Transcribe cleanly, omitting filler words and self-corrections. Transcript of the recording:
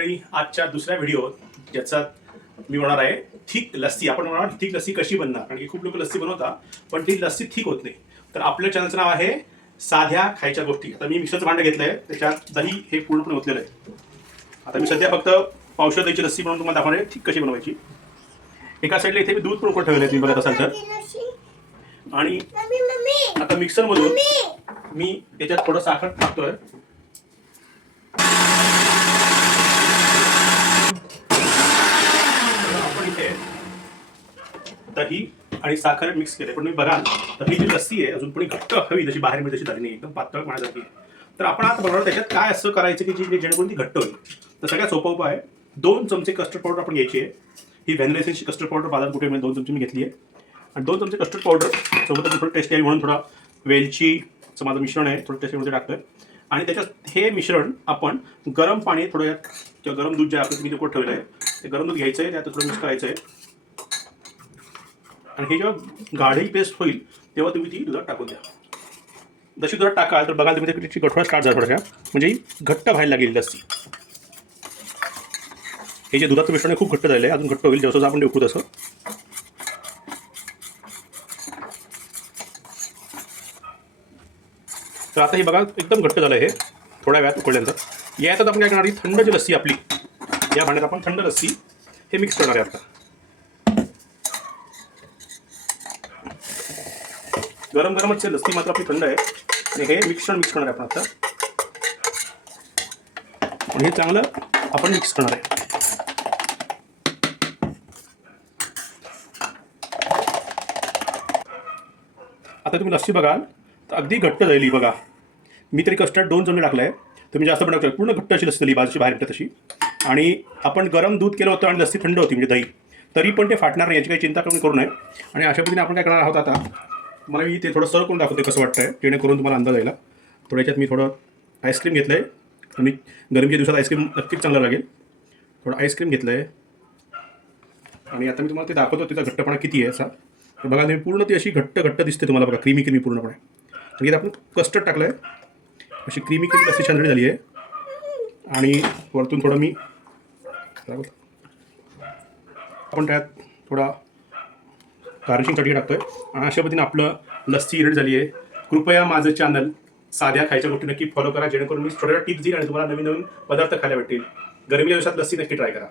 मंडळी, आजच्या दुसऱ्या व्हिडिओ ज्याच्यात मी होणार आहे थिक लस्सी. आपण म्हणणार थिक लस्सी कशी बनणार, कारण की खूप लोक लस्सी बनवतात पण ती लस्सी थिक होत नाही. तर आपल्या चॅनलचं नाव आहे साध्या खायच्या गोष्टी. आता मी मिक्सरचं भांडं घेतलंय, त्याच्यात दही हे पूर्णपणे ओतलेलं आहे. आता मी सध्या फक्त पावशेर दहीची लस्सी बनवून तुम्हाला दाखवणार आहे थिक कशी बनवायची. एका साईडला इथे मी दूध पण उकळत ठेवलं आहे, तुम्ही बघत असाल तर. आणि आता मिक्सरमधून मी त्याच्यात थोडं साखर टाकतोय. दही आणि साखर मिक्स केले, पण तुम्ही बघाल तर ही जी लस्सी आहे अजून पण घट्ट हवी, जशी बाहेर मिळते तशी झाली नाही, एकदम पातळ पाण्यासारखी. तर आपण आता बघणार त्याच्यात काय असं करायचं की जी जेणेकरून ती घट्ट होईल. तर सगळ्यात सोपा उपाय आहे, 2 चमचे कस्टर्ड पावडर आपण घ्यायची आहे. ही व्हॅनिला एसेन्सची कस्टर्ड पावडर बाजार कुठे मिळेल 2 चमचे मी घेतली आहे. आणि 2 चमचे कस्टर्ड पावडर सोबतच थोडं टेस्ट यावी म्हणून थोडा वेलचीचं माझं मिश्रण आहे, थोडं टेस्टमध्ये टाकतोय. आणि त्याच्यात हे मिश्रण आपण गरम पाणी थोडं किंवा गरम दूध जे आपलं मी उकळत ठेवलं आहे ते गरम दूध घ्यायचं आहे, त्यात थोडं मिक्स करायचं आहे. आणि हे जेव्हा गाढी पेस्ट होईल तेव्हा तुम्ही ती दुधात टाकून द्या. जशी दुधात टाकाल तर बघाल तुम्ही त्याची गठोडा स्टार्ट झाला थोड्याशा, म्हणजे ही घट्ट व्हायला लागेल लस्सी. हे जे दुधाचं मिश्रण खूप घट्ट झालं आहे, अजून घट्ट होईल जसं आपण उकळू तसं. तर आता हे बघा एकदम घट्ट झालं आहे. हे थोड्या वेळात उकळल्यानंतर यात आपण काय करणार, ही थंड जी लस्सी आपली या भांड्यात आपण थंड लस्सी हे मिक्स करणार आहे. आता गरम गरमच लस्सी मात्र आपली थंड आहे आणि हे मिश्रण मिक्स करणार आहे आपण आता. आणि हे चांगलं आपण मिक्स करणार आहे. आता तुम्ही लस्सी बघाल तर अगदी घट्ट झाली बघा. मी तरी कस्टर्ड 2 चमचे टाकलं आहे, तुम्ही जास्त पण टाकू. पूर्ण घट्ट अशी लस्सी झाली, बाजूची बाहेर तशी. आणि आपण गरम दूध केलं होतं आणि लस्सी थंड होती म्हणजे दही, तरी पण ते फाटणार नाही याची काही चिंता करू नये. आणि अशा पद्धतीने आपण काय करणार आहोत, आता मला मी ते थोडं सर्व करून दाखवते कसं वाटतं आहे, जेणेकरून तुम्हाला अंदाज यायला. थोड्याच्यात मी थोडं आईस्क्रीम घेतलं आहे, आणि गरमीच्या दिवसात आईस्क्रीम नक्कीच चांगलं लागेल. थोडं आईस्क्रीम घेतलं आहे आणि आता मी तुम्हाला ते दाखवतो त्याचा घट्टपणा किती आहे असा. तर बघा तुम्ही पूर्ण ती अशी घट्ट घट्ट दिसते तुम्हाला बघा, क्रीमी क्रीमी पूर्णपणे. आणि आपण कस्टर्ड टाकलं आहे, अशी क्रीमी क्रीमी अशी छान झाली आहे. आणि वरतून थोडं मी आपण त्यात थोडा गार्निशिंगसाठी टाकतोय. आणि अशा पद्धतीने आपलं लस्सी रेडी झाली आहे. कृपया माझं चॅनल साध्या खायच्या गोष्टी नक्की फॉलो करा, जेणेकरून मी थोड्या टिप्स देईल आणि तुम्हाला नवीन नवीन पदार्थ खायला भेटतील. गरमीच्या दिवसात लस्सी नक्की ट्राय करा.